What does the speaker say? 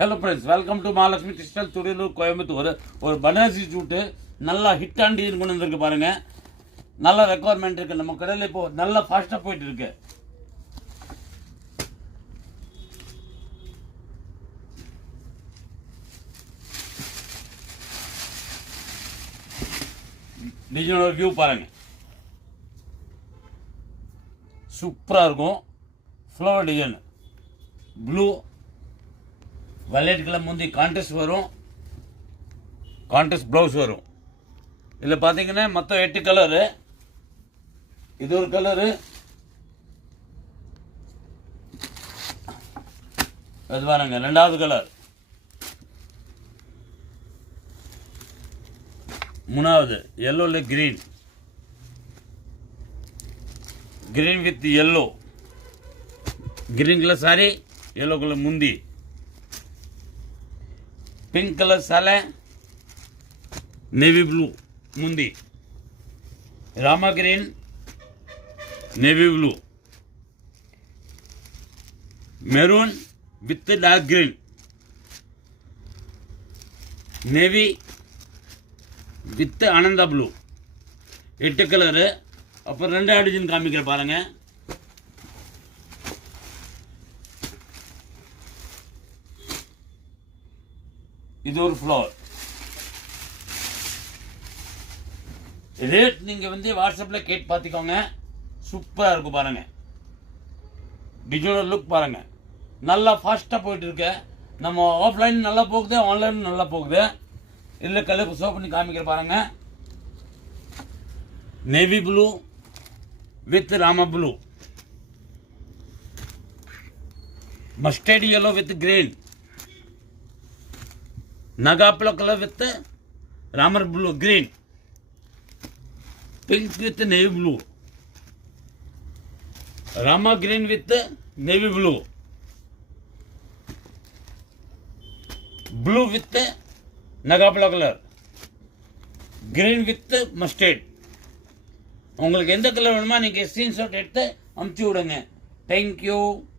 Hello friends, welcome to Mahalakshmi டெக்ஸ்டைல் துடியலூர் கோயம்புத்தூர். ஒரு பனாரசி சூட்டு நல்லா ஹிட் ஆண்டி கொண்டு வந்திருக்கு பாருங்க. நல்ல ரெக்குவயர்மெண்ட் இருக்கு நம்ம கடையில். இப்போ நல்லா ஃபாஸ்ட்டாக போயிட்டு இருக்கு. டிசைனோட வியூ பாருங்க, சூப்பராக இருக்கும். Flower design blue violet colour முந்தி கான்ட்ராஸ்ட் வரும், கான்ட்ராஸ்ட் ப்ளவுஸ் வரும். இதில் பார்த்தீங்கன்னா மொத்தம் 8 கலரு. இது ஒரு கலரு, அது பாருங்க ரெண்டாவது கலர், மூணாவது எல்லோல green, green with yellow, green colour sari, yellow colour முந்தி, पिंक कलर साले, नेवी ब्लू मुंदी, Rama green, navy blue, maroon with dark green, navy with आनंदा ब्लू. 8 कलर. अपर 2 डिजाइन कामिक्किற பாருங்க. இது ஒரு ஃப்ளவர். ரேட் நீங்க வாட்ஸ்அப்ல கேட்டு பார்த்துக்கோங்க. சூப்பரா இருக்கும் பாருங்க. டிசைனர் லுக் பாருங்க. நல்லா ஃபாஸ்டா போயிட்டு இருக்கு. நம்ம ஆஃப்லைன் நல்லா போகுது, ஆன்லைன் நல்லா போகுது. இல்ல கலர் ஷோ பண்ணி காமிக்கிற பாருங்க. Navy blue with Rama blue, mustard yellow with green, Nagapla color with Ramar blue green, pink with navy blue, Rama green with navy blue, blue with Nagapla color, green with mustard. உங்களுக்கு எந்த கலர் வேணுமோ நீங்க ஸ்கிரீன்ஷாட் எடுத்து அனுப்பிச்சு விடுங்க. தேங்க்யூ.